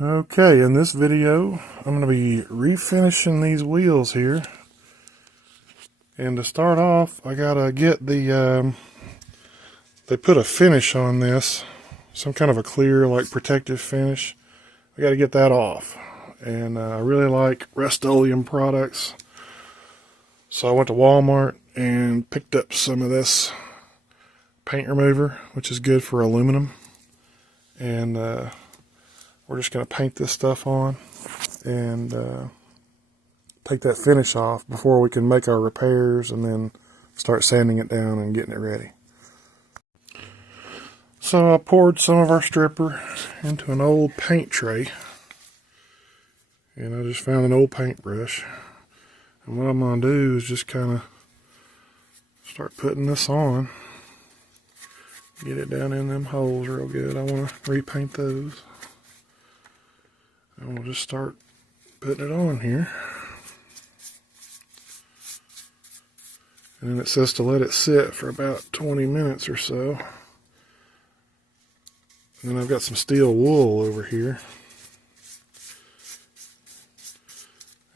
Okay, in this video, I'm going to be refinishing these wheels here. And to start off, I got to get the, they put a finish on this, some kind of a clear, like protective finish. I got to get that off. And I really like Rust-Oleum products. So I went to Walmart and picked up some of this paint remover, which is good for aluminum. And we're just going to paint this stuff on and take that finish off before we can make our repairs and then start sanding it down and getting it ready. So I poured some of our stripper into an old paint tray, and I just found an old paintbrush. And what I'm going to do is just kind of start putting this on. Get it down in them holes real good. I want to repaint those. And we'll just start putting it on here. And then it says to let it sit for about 20 minutes or so. And then I've got some steel wool over here.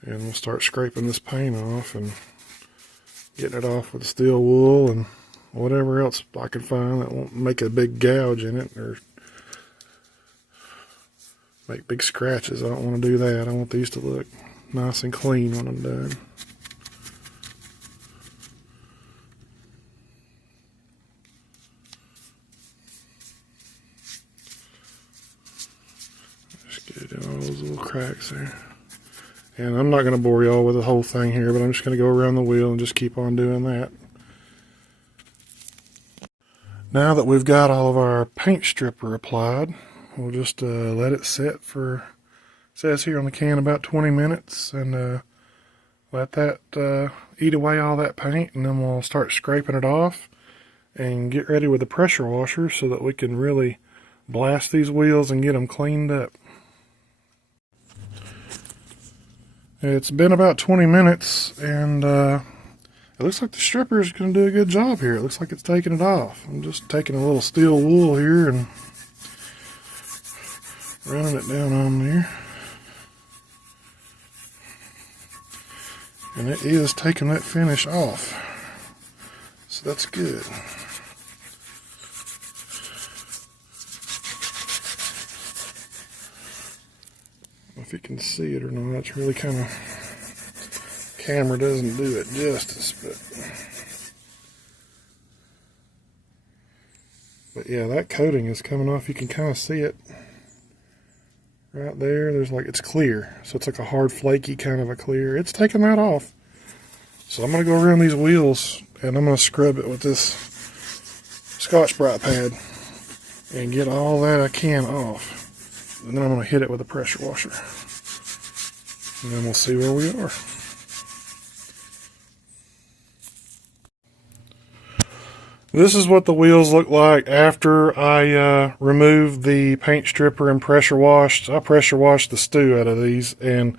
And we'll start scraping this paint off and getting it off with the steel wool and whatever else I can find that won't make a big gouge in it or make big scratches. I don't want to do that. I want these to look nice and clean when I'm done. Just get it in all those little cracks there. And I'm not going to bore y'all with the whole thing here, but I'm just going to go around the wheel and just keep on doing that. Now that we've got all of our paint stripper applied, we'll just let it sit for, it says here on the can, about 20 minutes, and let that eat away all that paint, and then we'll start scraping it off and get ready with the pressure washer so that we can really blast these wheels and get them cleaned up. It's been about 20 minutes, and it looks like the stripper is going to do a good job here. It looks like it's taking it off. I'm just taking a little steel wool here and running it down on there. And it is taking that finish off. So that's good. I don't know if you can see it or not. It's really kind of, camera doesn't do it justice, but yeah, that coating is coming off. You can kind of see it right there. There's like, it's clear, so it's like a hard flaky kind of a clear. It's taking that off. So I'm going to go around these wheels and I'm going to scrub it with this Scotch-Brite pad and get all that I can off, and then I'm going to hit it with a pressure washer, and then we'll see where we are. This is what the wheels look like after I removed the paint stripper and pressure washed. I pressure washed the stew out of these, and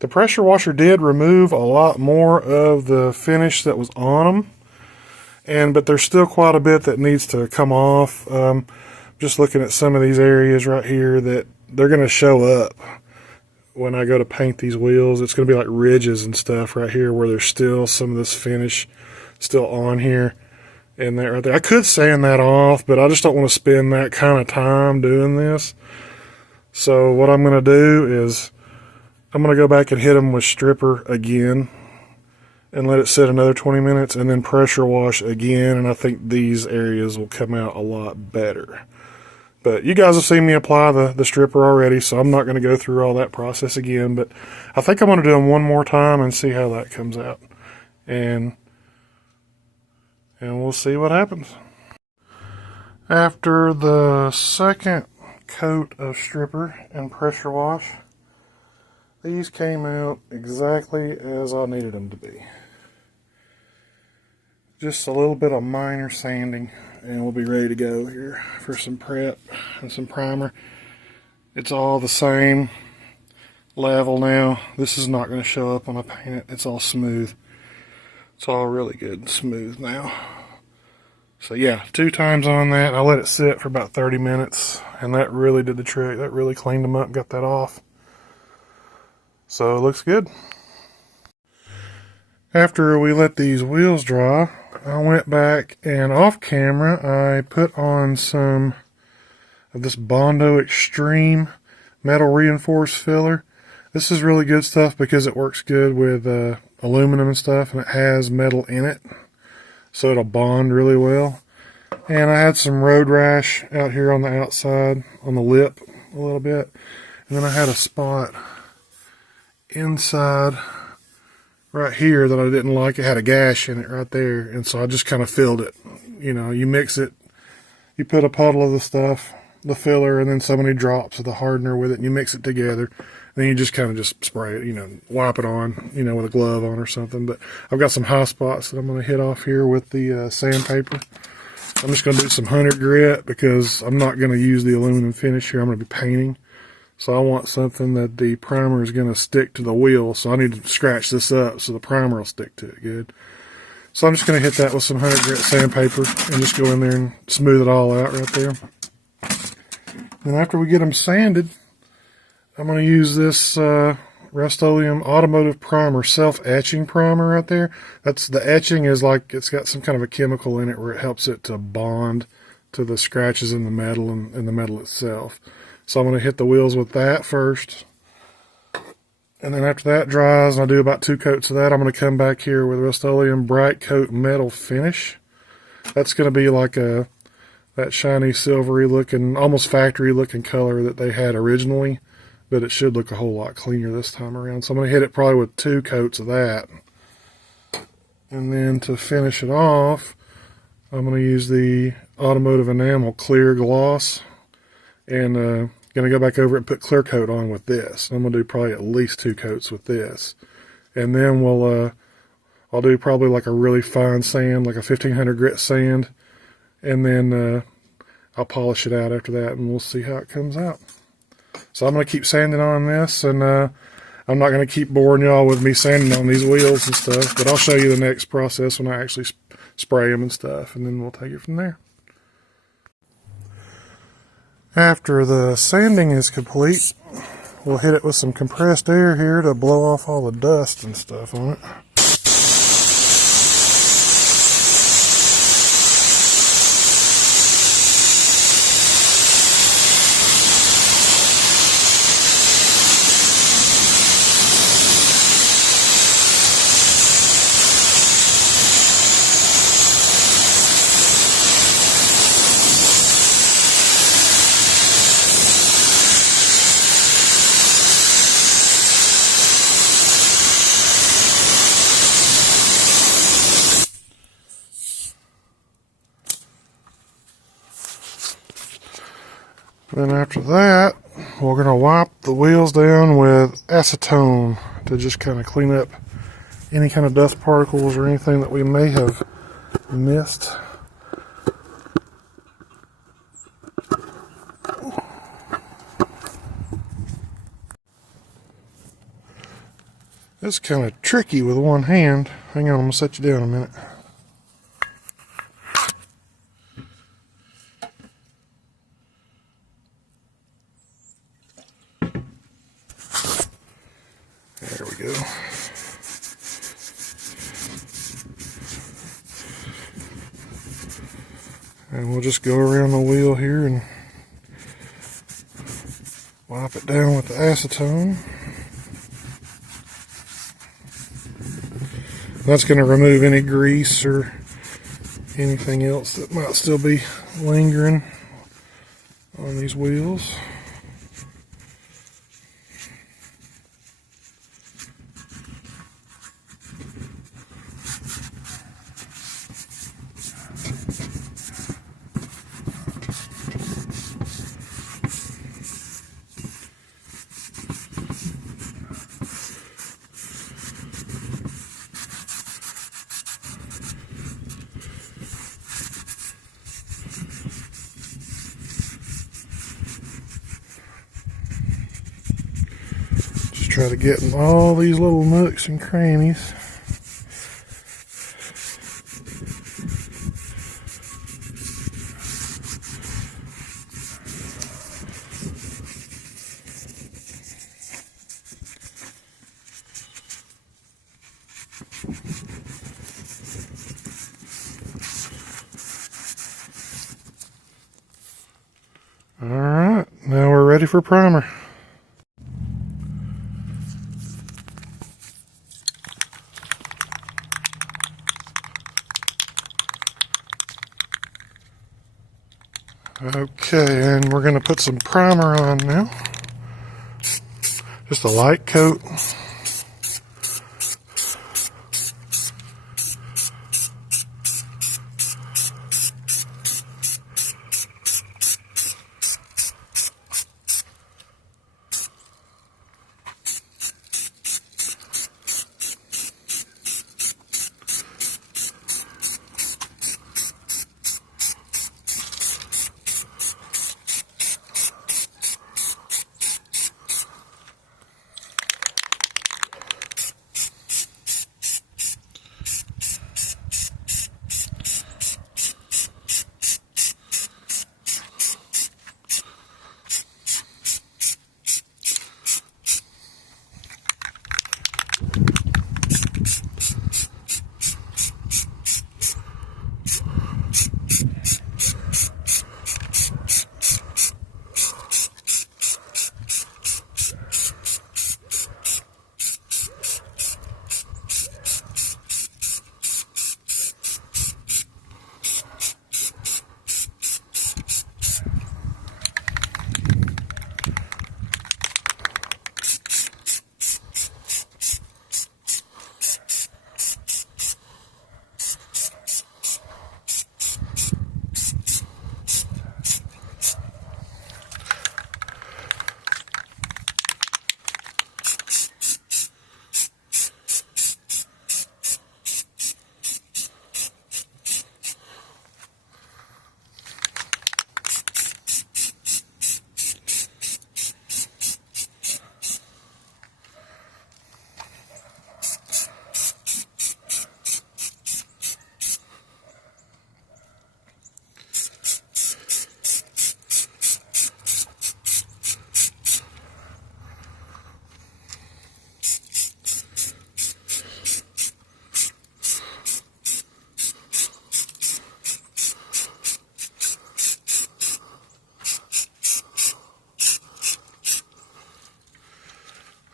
the pressure washer did remove a lot more of the finish that was on them, but there's still quite a bit that needs to come off. Just looking at some of these areas right here that they're going to show up when I go to paint these wheels. It's going to be like ridges and stuff right here where there's still some of this finish still on here. And that right there. I could sand that off, but I just don't want to spend that kind of time doing this. So what I'm going to do is I'm going to go back and hit them with stripper again and let it sit another 20 minutes and then pressure wash again. And I think these areas will come out a lot better. But you guys have seen me apply the stripper already, so I'm not going to go through all that process again. But I think I'm going to do them one more time and see how that comes out. And we'll see what happens. After the second coat of stripper and pressure wash, these came out exactly as I needed them to be. Just a little bit of minor sanding and we'll be ready to go here for some prep and some primer. It's all the same level now. This is not going to show up when I paint it. It's all smooth. It's all really good and smooth now. So yeah, 2 times on that. I let it sit for about 30 minutes, and that really did the trick. That really cleaned them up, got that off. So it looks good. After we let these wheels dry, I went back and off camera, I put on some of this Bondo Extreme metal reinforced filler. This is really good stuff because it works good with aluminum and stuff, and it has metal in it, so it'll bond really well. And I had some road rash out here on the outside, on the lip a little bit, and then I had a spot inside right here that I didn't like. It had a gash in it right there, and so I just kind of filled it. You know, you mix it, you put a puddle of the stuff, the filler, and then so many drops of the hardener with it, and you mix it together. Then you just kind of just spray it, you know, wipe it on, you know, with a glove on or something. But I've got some high spots that I'm going to hit off here with the sandpaper. I'm just going to do some 100 grit because I'm not going to use the aluminum finish here. I'm going to be painting. So I want something that the primer is going to stick to the wheel. So I need to scratch this up so the primer will stick to it good. So I'm just going to hit that with some 100 grit sandpaper and just go in there and smooth it all out right there. Then after we get them sanded, I'm going to use this Rust-Oleum Automotive Primer self-etching primer right there. That's the etching is like it's got some kind of a chemical in it where it helps it to bond to the scratches in the metal and the metal itself. So I'm going to hit the wheels with that first. And then after that dries, and I do about 2 coats of that, I'm going to come back here with Rust-Oleum Bright Coat Metal Finish. That's going to be like that shiny, silvery looking, almost factory looking color that they had originally. But it should look a whole lot cleaner this time around. So I'm going to hit it probably with 2 coats of that. And then to finish it off, I'm going to use the Automotive Enamel Clear Gloss. And going to go back over it and put clear coat on with this. I'm going to do probably at least 2 coats with this. And then I'll do probably like a really fine sand, like a 1500 grit sand. And then I'll polish it out after that, and we'll see how it comes out. So I'm going to keep sanding on this, and I'm not going to keep boring y'all with me sanding on these wheels and stuff, but I'll show you the next process when I actually spray them and stuff, and then we'll take it from there. After the sanding is complete, we'll hit it with some compressed air here to blow off all the dust and stuff on it. Then after that, we're going to wipe the wheels down with acetone to just kind of clean up any kind of dust particles or anything that we may have missed. It's kind of tricky with one hand. Hang on, I'm going to set you down a minute. There we go. And we'll just go around the wheel here and wipe it down with the acetone. That's going to remove any grease or anything else that might still be lingering on these wheels. Try to get in all these little nooks and crannies. ready for primer. Okay, and we're going to put some primer on now. Just a light coat.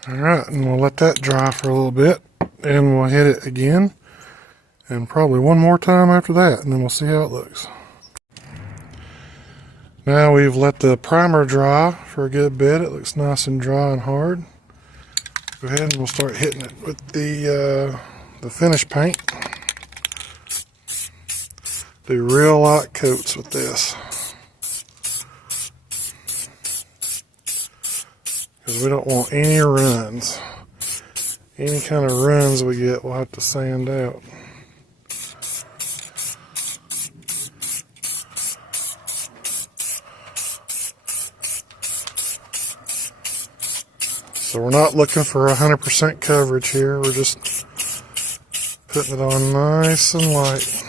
Alright, and we'll let that dry for a little bit, and we'll hit it again, and probably one more time after that, and then we'll see how it looks. Now we've let the primer dry for a good bit. It looks nice and dry and hard. Go ahead and we'll start hitting it with the finish paint. Do real light coats with this, because we don't want any runs. Any kind of runs we get, we'll have to sand out. So we're not looking for 100% coverage here. We're just putting it on nice and light.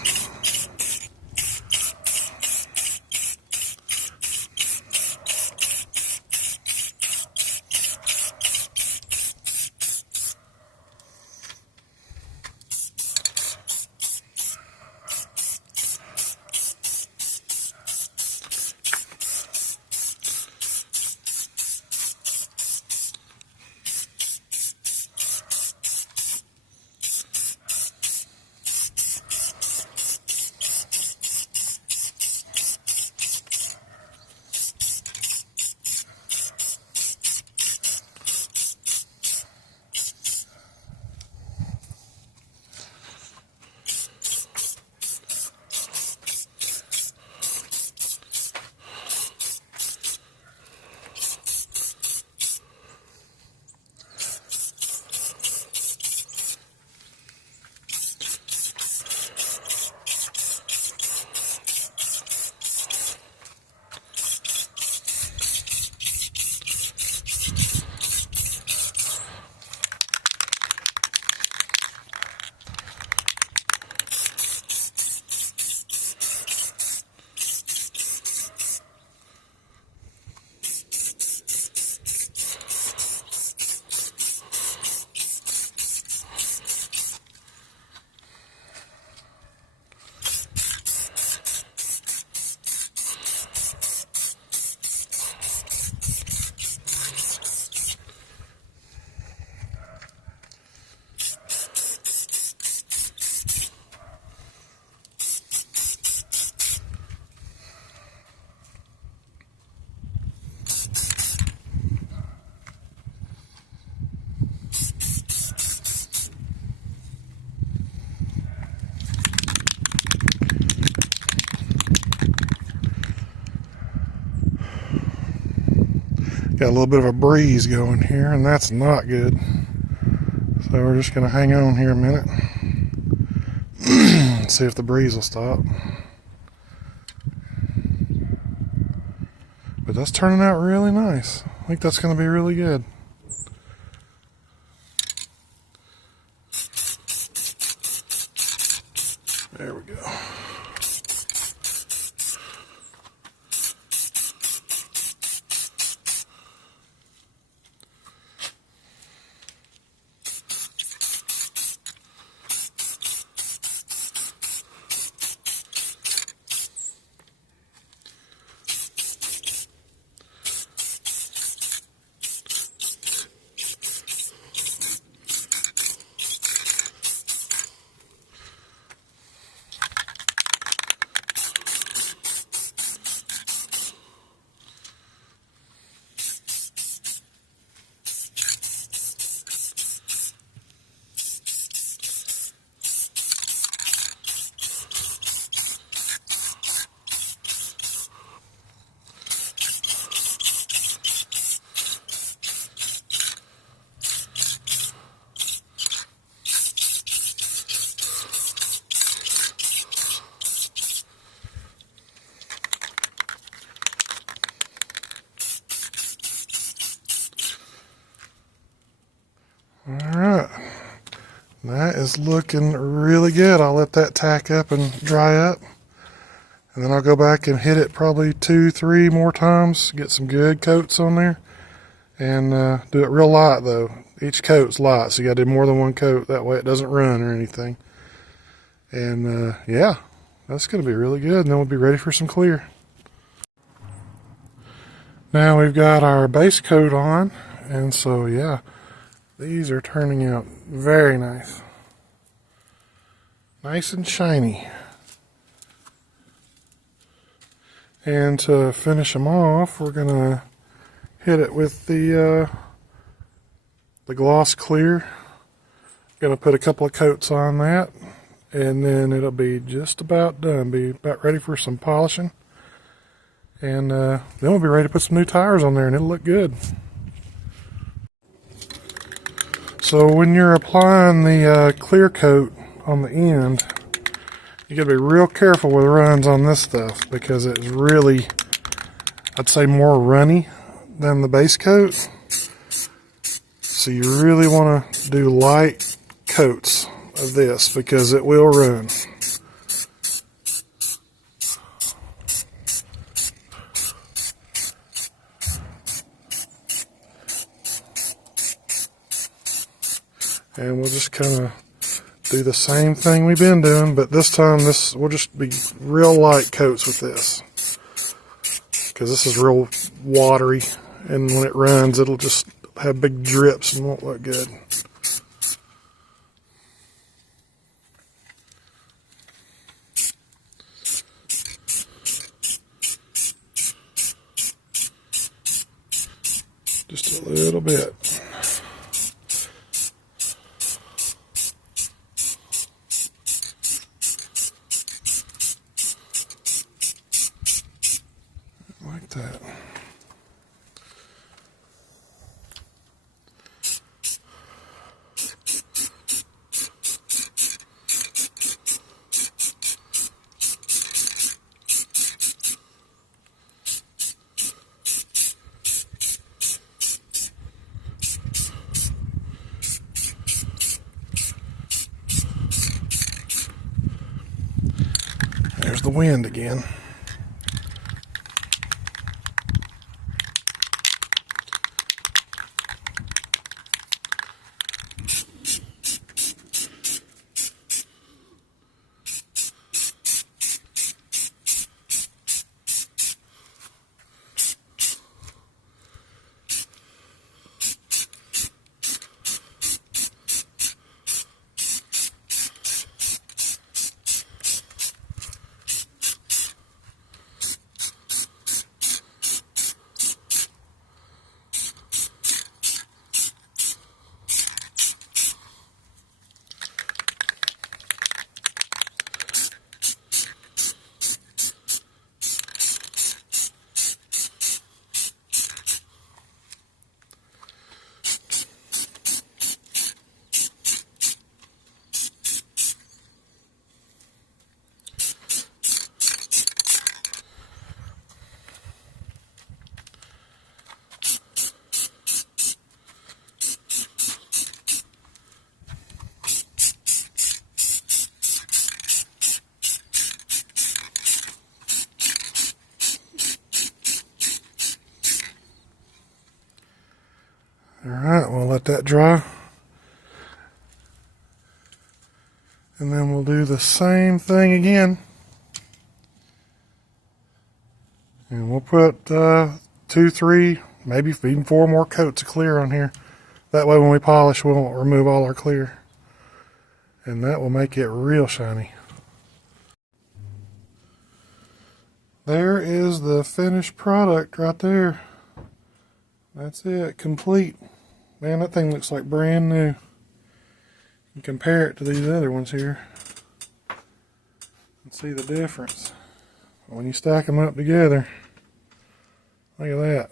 Got a little bit of a breeze going here, and that's not good. So we're just going to hang on here a minute. See if the breeze will stop. But that's turning out really nice. I think that's going to be really good. There we go. Alright, that is looking really good. I'll let that tack up and dry up, and then I'll go back and hit it probably 2-3 more times, get some good coats on there, and do it real light though. Each coat's light, so you gotta do more than one coat, that way it doesn't run or anything. And yeah, that's gonna be really good, and then we'll be ready for some clear. Now we've got our base coat on, and so yeah, these are turning out very nice. Nice and shiny. And to finish them off, we're going to hit it with the gloss clear. Going to put a couple of coats on that, and then it'll be just about done. Be about ready for some polishing. And then we'll be ready to put some new tires on there, and it'll look good. So when you're applying the clear coat on the end, you gotta be real careful with runs on this stuff, because it's really, I'd say, more runny than the base coat. So you really want to do light coats of this, because it will run. And we'll just kind of do the same thing we've been doing, but this time we'll just be real light coats with this, because this is real watery, and when it runs it'll just have big drips and won't look good. Just a little bit. Like that. There's the wind again. Alright, we'll let that dry. And then we'll do the same thing again. And we'll put 2, 3, maybe even 4 more coats of clear on here. That way when we polish, we won't remove all our clear. And that will make it real shiny. There is the finished product right there. That's it, complete. Man, that thing looks like brand new. You can compare it to these other ones here and see the difference. When you stack them up together, look at that.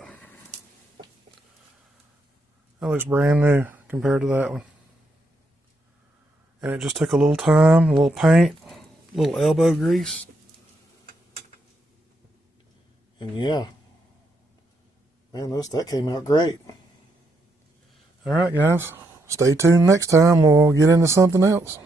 That looks brand new compared to that one. And it just took a little time, a little paint, a little elbow grease. And yeah, man, that came out great. All right, guys, stay tuned next time. We'll get into something else.